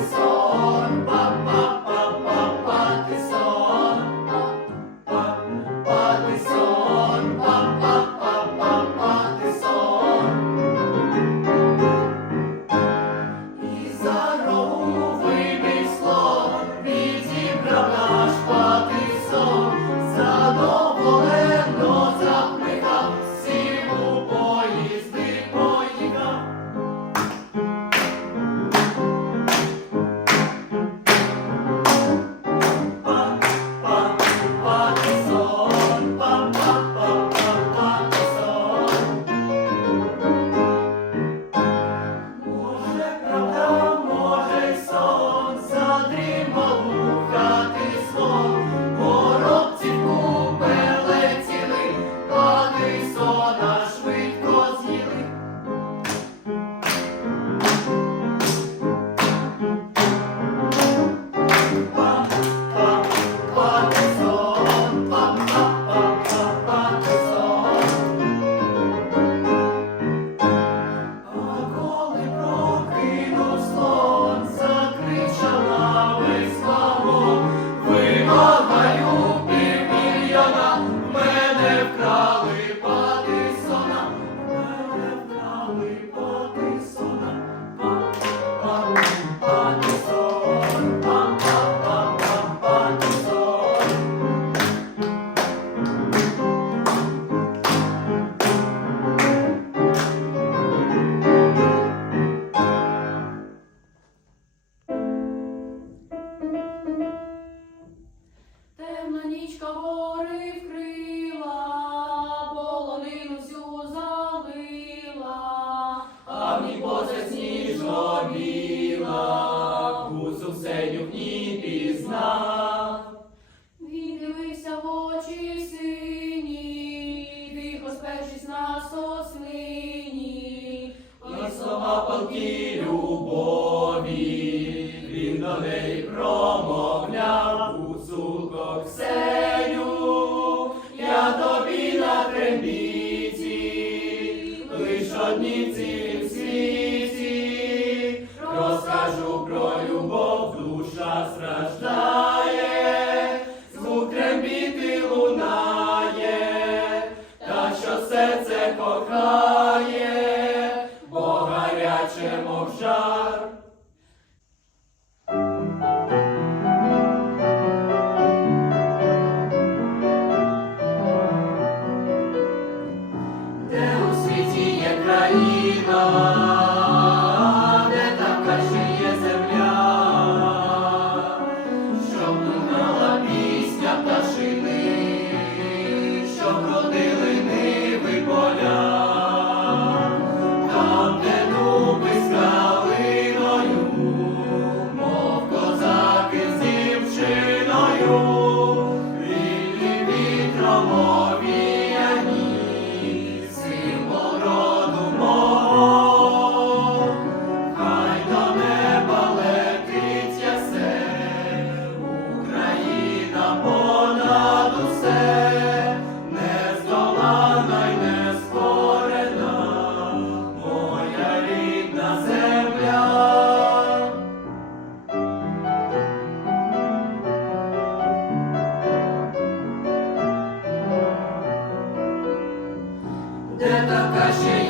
oh палкій любові, він до неї промовляв гуцулко Ксеню, я тобі на трембіці, лиш одні в гаряче, в жар. Де у світі є країна, Amor. де така ще